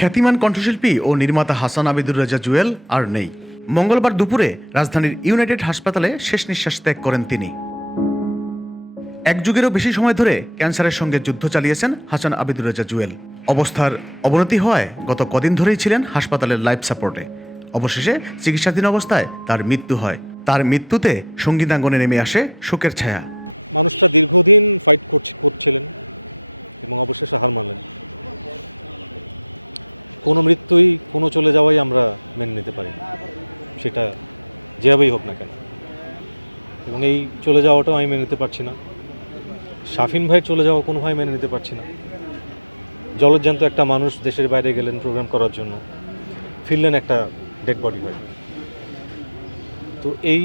খ্যাতিমান কণ্ঠশিল্পী ও নির্মাতা হাসান আবিদুর রাজা জুয়েল আর নেই। মঙ্গলবার দুপুরে রাজধানীর ইউনাইটেড হাসপাতালে শেষ নিঃশ্বাস ত্যাগ করেন তিনি। এক যুগেরও বেশি সময় ধরে ক্যান্সারের সঙ্গে যুদ্ধ চালিয়েছেন হাসান আবিদুর রাজা জুয়েল। অবস্থার অবনতি হওয়ায় গত কদিন ধরেই ছিলেন হাসপাতালের লাইফ সাপোর্টে। অবশেষে চিকিৎসাধীন অবস্থায় তার মৃত্যু হয়। তার মৃত্যুতে সঙ্গীতাঙ্গনে নেমে আসে শোকের ছায়া। মানুষটা দীর্ঘদিন ফাইট করছিলেন এবং অবশেষে হার মানলেন। কোনো মৃত্যুই, কোনো চলে যাওয়াই আমরা মেনে নিতে পারি না, সেটা যেভাবেই হোক না কেন। এবং এই চলে যাওয়াটাও আমি মেনে নিতে পারছি না। শাফিন ভাই চলে যাওয়া কোনোভাবে মেনে নিতে পারছি না। জলজ্যান্ত একটা মানুষ দেশের বাইরে গেলেন প্রোগ্রাম করার জন্য, ফিরলেন একটা ডেড বডি হয়ে। তো এই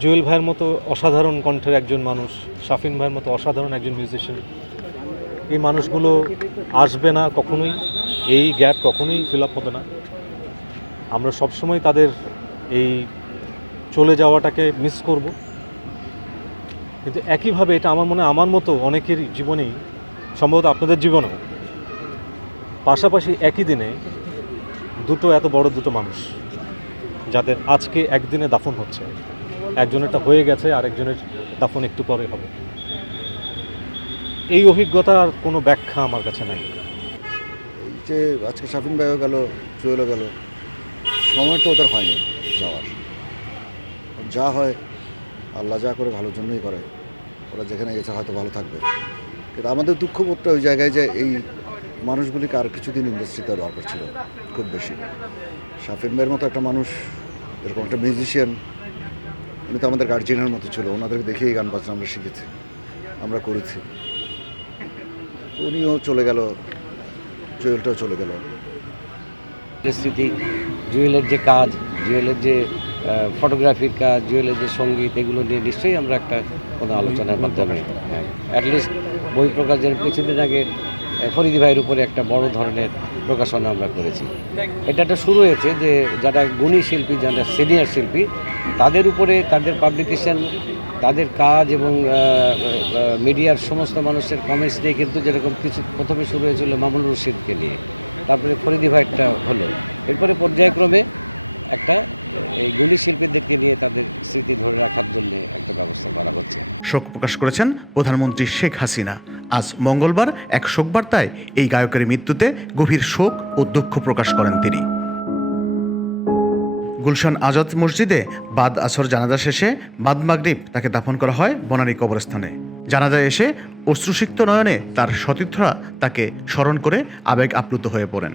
জুয়েল ভাইয়ের মতো অসাধারণ কণ্ঠের একজন মানুষ, শাফিন ভাইয়ের মতো অসাধারণ একজন মিউজিশিয়ান, এই মানুষগুলো আসবে না কখনোই। এই গ্যাপ কখনোই ফিল আপ হবে না। আমরা সবসময় তাদের এই চলে যাওয়াটাকে মিস করব। কিন্তু একইভাবে এটা আমার মনে হয় আমার মতো অনেকের জীবনেই, সম্ভবত আপনাদের জীবনেও, পাশাপাশি একই দিনে এত বড় দুটো মানুষ যাদের আজকে একদিনে দাফন হচ্ছে। একজনেরটা হয়ে গেছে, আরেকজনের দাফন একটু পরে হবে। এই অভিজ্ঞতার কোনো ব্যাখ্যা আমার কাছে নাই। এই যে আজকে শাফিন ভাইও গেল, জুয়েলও গেল, সময় তো ওদের হয়নি যাওয়ার। যা হয় আল্লাহ যা করে ভালোর জন্যই করে। ওরা যেখানে গেছে হয়তো ভালো থাকবে, কিন্তু আমাদের দুঃখবোধটা ওই জায়গায় যে এই মানুষগুলিকে আর কিছুদিন ইন্ডাস্ট্রিতে দরকার ছিল খুব বেশি। শাফিন ভাইয়ের মতো একটা মানুষ, এরকম একটা মিউজিশিয়ান, উনি তো আমাদের গার্জিয়ানের মতো ছিল। ওনাদেরকে দেখেই গান বাজনা আমরা শিখেছি, আমরা করেছি। উনিও চলে গেল, জুয়েলটাও চলে গেল। স্মৃতি, জুয়েলের যে কাজ, জুয়েলের যে ফটোগ্রাফির কাজ, জুয়েলের যে সঙ্গীত, এগুলো নিয়ে নিশ্চয়ই আমরা একটা কোনো আলোচনার মাধ্যমে অ্যাটলিস্ট বই প্রকাশ, যেন কিছুদিন আগে ফরিদি ভাইয়ের উপরে একটা বড় ধরনের প্রকাশনা আমরা করেছি। এটা একটা শুরু হয়েছে যে যারা গুণী শিল্পী, যারা সিনিয়র শিল্পী, তাদের উপরে তাদের পাবলিকেশন, তাদের কাজ এবং মিডিয়ার সমস্ত মানুষের কমেন্টস দিয়ে কিন্তু যেরকম কিছু প্রথমে শুরু হয়েছিল মামুনুর রশিদকে নিয়ে, তারপরে ফরিদি ভাইটা হলো, এরপরে পর্যায়ক্রমে একটা এই গুণী শিল্পীদেরকে নিয়ে তাদের স্মৃতি ধরে রাখার জন্য একটা ব্যবস্থা করা হচ্ছে। শোক প্রকাশ করেছেন প্রধানমন্ত্রী শেখ হাসিনা। আজ মঙ্গলবার এক শোকবার্তায় এই গায়কের মৃত্যুতে গভীর শোক ও দুঃখ প্রকাশ করেন তিনি। গুলশান আজাদ মসজিদে বাদ আসর জানাজা শেষে বাদ মাগরিব তাকে দাফন করা হয় বনানী কবরস্থানে। জানাজায় এসে অশ্রুসিক্ত নয়নে তার সতীর্থরা তাকে স্মরণ করে আবেগ আপ্লুত হয়ে পড়েন।